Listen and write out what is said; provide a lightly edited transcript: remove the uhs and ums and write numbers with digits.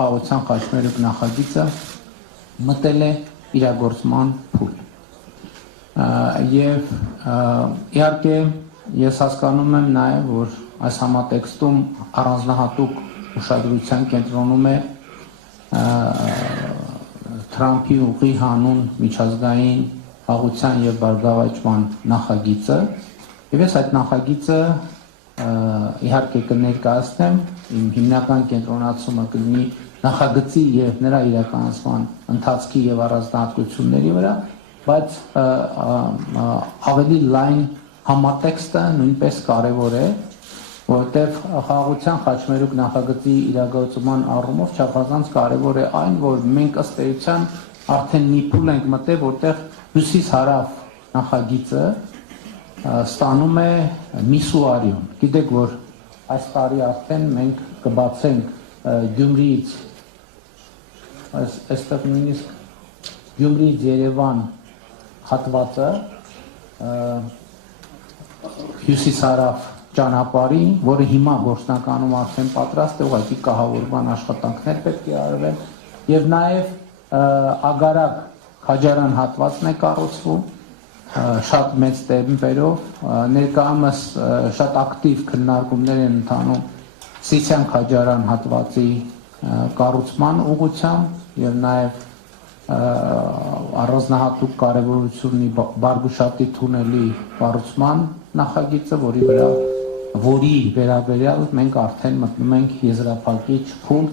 խաղաղության խաչմերուկ նախագիծը մտել է իրագործման փուլ։ Եվ իհարկե ես հասկանում եմ նաև, որ այս համատեքստում առանձնահատուկ ուշադրության կենտրոնում է Թրամփի ուղի հանուն միջազգային խաղաղության եւ բարգավաճման նախագիծը, եւ ես այդ նախագիծը իհարկե կներկայացնեմ, իմ հիմնական կենտրոնացումը կլինի նախագծի եւ նրա իրականացման ընթացքի եւ առանձնահատկությունների վրա, բայց ավելի լայն համատեքստը նույնպես կարևոր է, որտեղ խաղաղության խաչմերուկ նախագծի իրագործման առումով չափազանց կարևոր է այն, որ մենք ըստ էության արդեն մի փուլ ենք մտել, որտեղ հյուսիս-հարավ նախագիծը ստանում է միսուարիում։ Գիտեք, որ այս տարի արդեն մենք կբացենք Գյումրիից, այստեղ նույնիսկ Գյումրիից Երևան հատվածը հյուսիս-հարավ ճանապարհին, որը հիմա գործնականում արդեն պատրաստ է, ուղղակի կահավորման աշխատանքներ պետք է արվեն, եւ նաեւ Ագարակ Քաջարան հատվածն է կառուցվում, շատ մեծ տեմպերով, ներկայումս շատ ակտիվ քննարկումներ են ընթանում Սիսիան Քաջարան հատվածի կառուցման ուղղությամբ եւ նաեւ առանձնահատուկ կարևորություն ունի Բարգուշատի թունելի կառուցման նախագիծը, որի վերաբերյալ մենք արդեն մտնում ենք եզրափակիչ փուլ